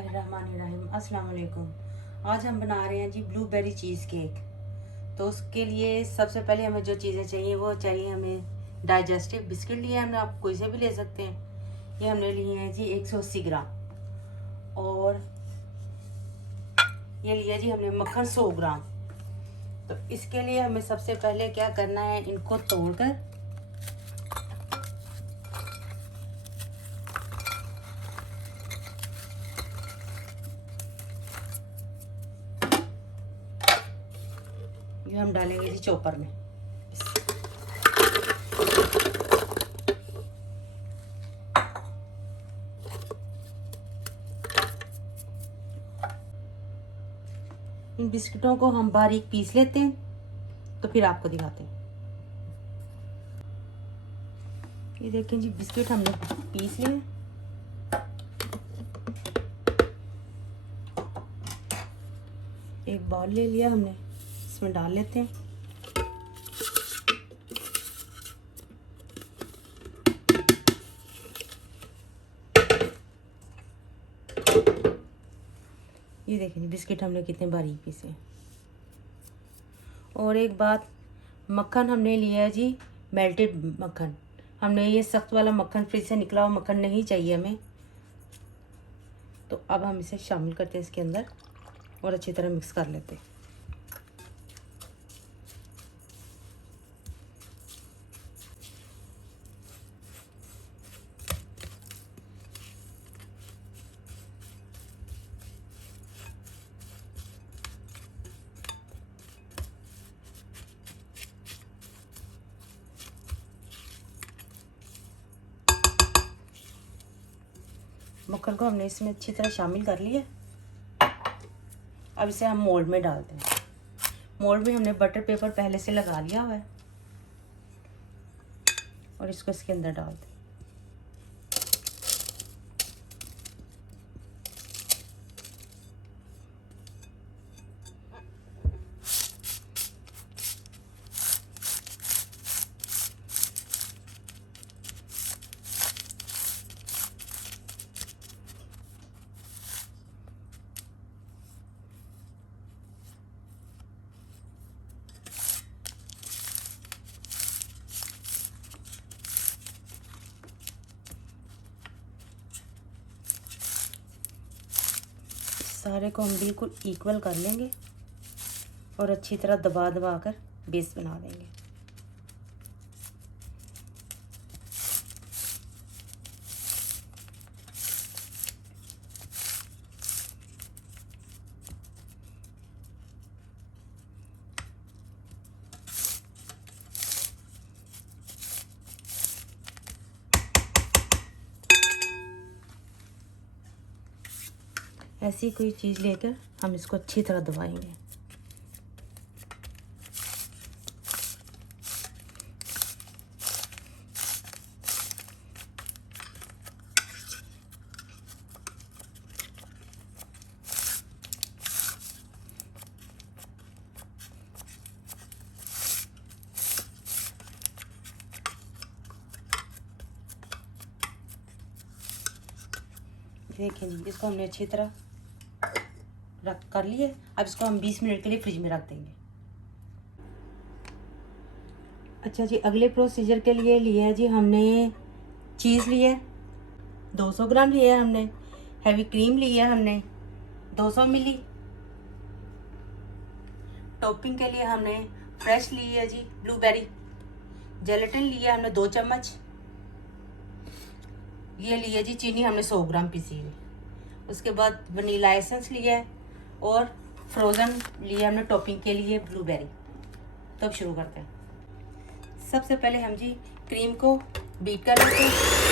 बिस्मिल्लाहिर्रहमानिर्रहीम। अस्सलाम वालेकुम। आज हम बना रहे हैं जी ब्लूबेरी चीज़ केक। तो उसके लिए सबसे पहले हमें जो चीज़ें चाहिए वो चाहिए हमें डाइजेस्टिव बिस्किट लिए हमने, आप कोई से भी ले सकते हैं। ये हमने लिए हैं जी 180 ग्राम। और ये लिया जी हमने मक्खन 100 ग्राम। तो इसके लिए हमें सबसे पहले क्या करना है, इनको तोड़कर ये हम डालेंगे जी चॉपर में। इन बिस्किटों को हम बारीक पीस लेते हैं, तो फिर आपको दिखाते हैं। ये देखें जी बिस्किट हमने पीस लिए। एक बाउल ले लिया हमने, इसमें डाल लेते हैं। ये देखें बिस्किट हमने कितने बारीक पीसे। और एक बात, मक्खन हमने लिया है जी मेल्टेड मक्खन। हमने ये सख्त वाला मक्खन, फ्रिज से निकला हुआ मक्खन नहीं चाहिए हमें। तो अब हम इसे शामिल करते हैं इसके अंदर और अच्छी तरह मिक्स कर लेते हैं। मक्खन को हमने इसमें अच्छी तरह शामिल कर लिया। अब इसे हम मोल्ड में डालते हैं। मोल्ड में हमने बटर पेपर पहले से लगा लिया हुआ है और इसको इसके अंदर डालते हैं। सारे को हम बिल्कुल इक्वल कर लेंगे और अच्छी तरह दबा दबा कर बेस बना देंगे। ऐसी कोई चीज़ लेकर हम इसको अच्छी तरह दबाएंगे। देखें जी इसको हमने अच्छी तरह रख कर लिए। अब इसको हम 20 मिनट के लिए फ्रिज में रख देंगे। अच्छा जी, अगले प्रोसीजर के लिए लिया है जी हमने चीज़ लिया है 200 ग्राम लिया है हमने। हैवी क्रीम लिया है हमने 200 मिली। टॉपिंग के लिए हमने फ्रेश ली है जी ब्लूबेरी। जेलेटिन लिया हमने 2 चम्मच। ये लिया जी चीनी हमने 100 ग्राम पिसी हुई। उसके बाद वनीला एसेंस लिया है और फ्रोज़न लिया हमने टॉपिंग के लिए ब्लूबेरी। तो अब शुरू करते हैं। सबसे पहले हम जी क्रीम को बीट कर लेते हैं।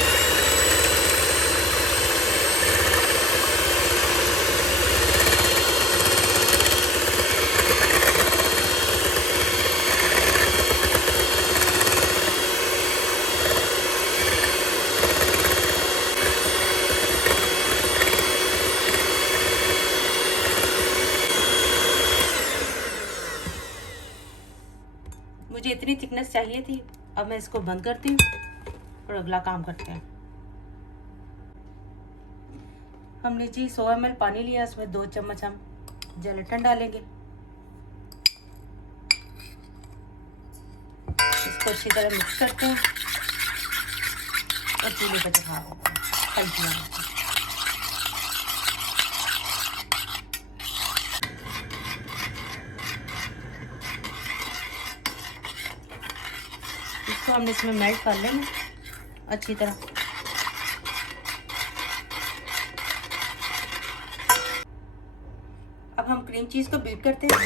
मुझे इतनी थिकनेस चाहिए थी। अब मैं इसको बंद करती हूँ और अगला काम करते हैं। हमने जी 100 ml पानी लिया, उसमें 2 चम्मच हम जेलेटिन डालेंगे। इसको अच्छी तरह मिक्स करते हैं और चूल्हे पर चढ़ा देते हैं हल्की आंच पे। इसको हमने इसमें मेल्ट कर लेंगे अच्छी तरह। अब हम क्रीम चीज़ को बीट करते हैं।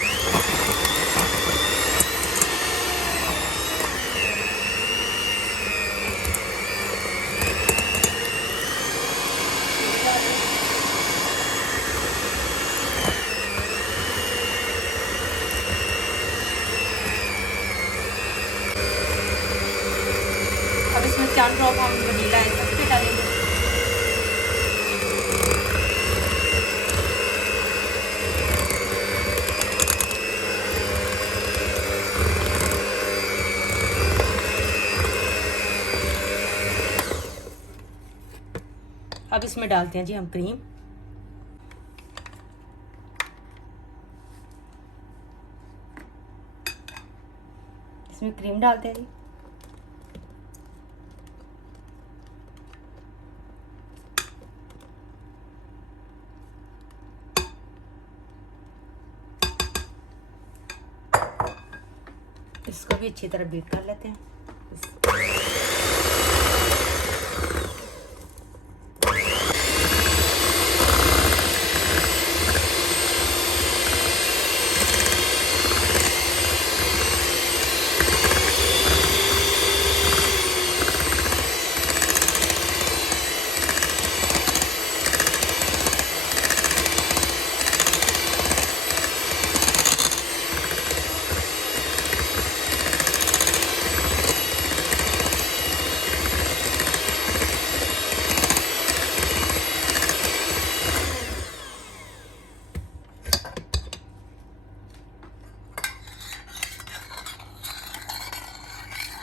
अब इसमें 4 ड्रॉप हम वनीला एसेंस के डालेंगे। अब इसमें डालते हैं जी हम क्रीम। इसमें क्रीम डालते हैं जी। इसको भी अच्छी तरह बीट कर लेते हैं।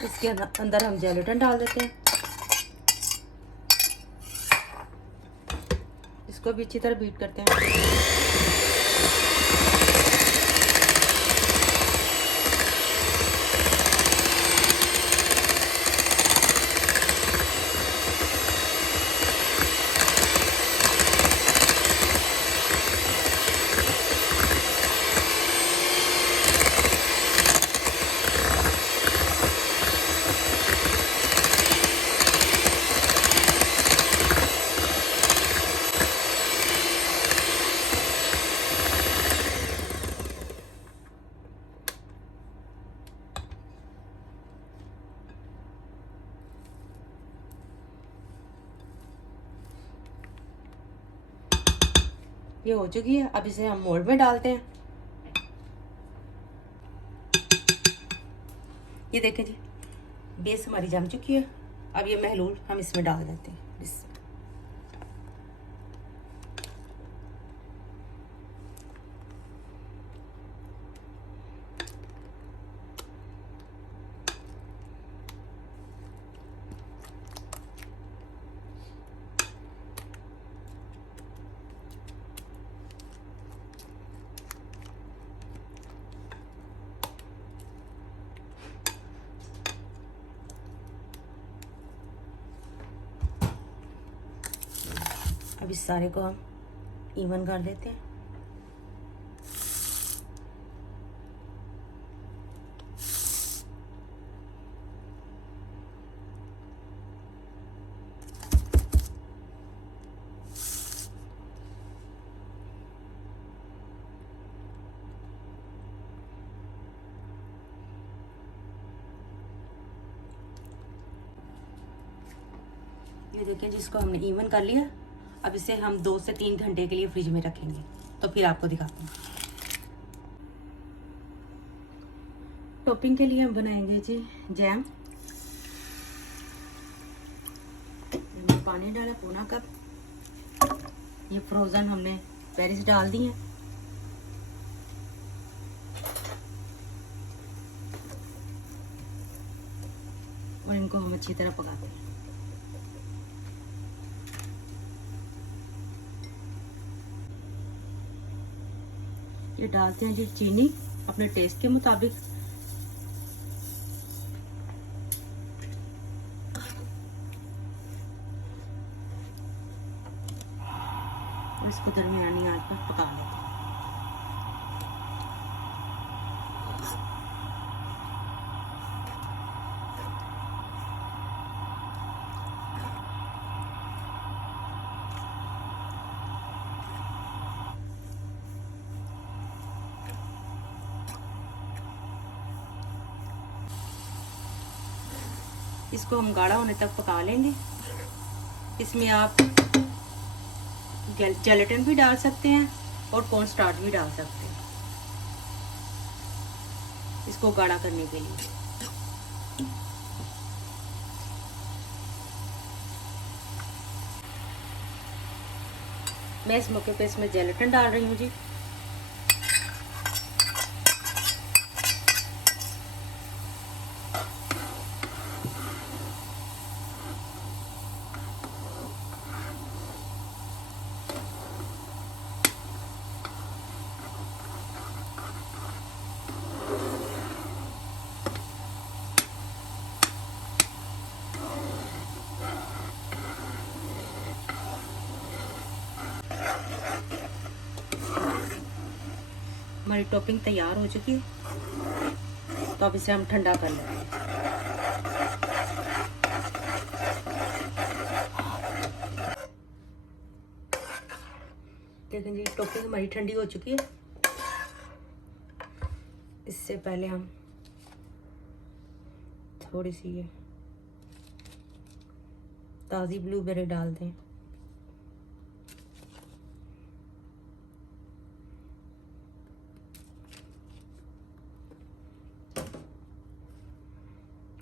इसके अंदर हम जेलेटिन डाल देते हैं। इसको भी अच्छी तरह बीट करते हैं। ये हो चुकी है। अब इसे हम मोल्ड में डालते हैं। ये देखें जी, बेस हमारी जम चुकी है। अब ये महलूल हम इसमें डाल देते हैं। अब इस सारे को हम इवन कर देते हैं। ये देखिए जिसको हमने इवन कर लिया। अब इसे हम 2 से 3 घंटे के लिए फ्रिज में रखेंगे, तो फिर आपको दिखाते हैं। टॉपिंग के लिए हम बनाएंगे जी जैम। पानी डाला पौना कप। ये फ्रोज़न हमने पेरिस डाल दी है। और इनको हम अच्छी तरह पकाते हैं। ये डालते हैं जी चीनी अपने टेस्ट के मुताबिक। इसको दरमियानी आंच पर पका लेते हैं। इसको हम गाढ़ा होने तक पका लेंगे। इसमें आप जेलेटिन भी डाल सकते हैं और कॉर्न स्टार्च भी डाल सकते हैं इसको गाढ़ा करने के लिए। मैं इस मौके पे इसमें जेलेटिन डाल रही हूँ जी। हमारी टॉपिंग तैयार हो चुकी है, तो अब इसे हम ठंडा कर लेंगे। देखें जी टॉपिंग हमारी ठंडी हो चुकी है। इससे पहले हम थोड़ी सी ये ताज़ी ब्लूबेरी डाल दें।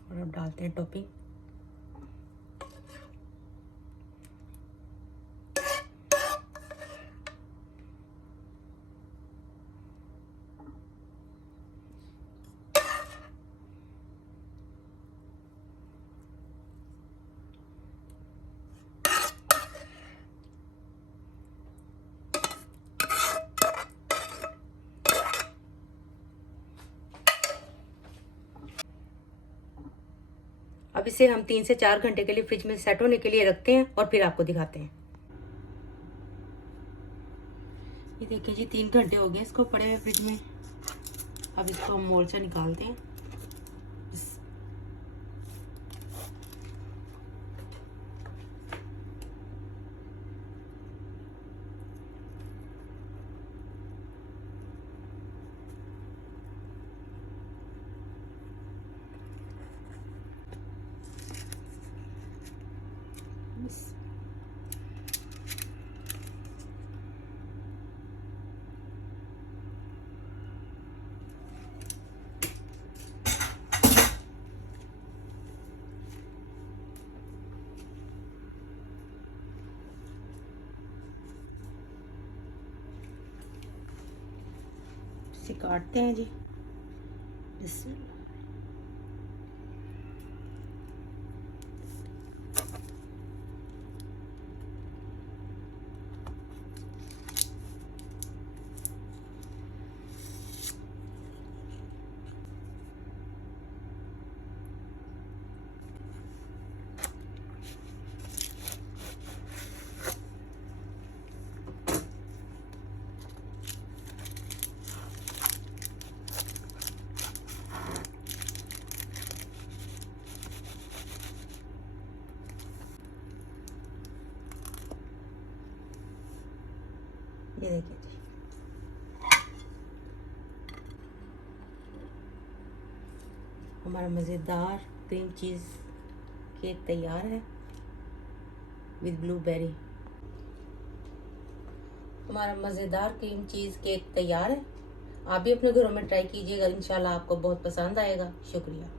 और अब डालते हैं टॉपिंग। अब इसे हम 3 से 4 घंटे के लिए फ्रिज में सेट होने के लिए रखते हैं और फिर आपको दिखाते हैं। ये देखिए जी 3 घंटे हो गए इसको पड़े हुए फ्रिज में। अब इसको हम मोल्ड से निकालते हैं। इसे काटते हैं जी। ये देखिए जी हमारा मज़ेदार क्रीम चीज़ केक तैयार है विद ब्लूबेरी। हमारा मज़ेदार क्रीम चीज़ केक तैयार है। आप भी अपने घरों में ट्राई कीजिएगा, इंशाल्लाह आपको बहुत पसंद आएगा। शुक्रिया।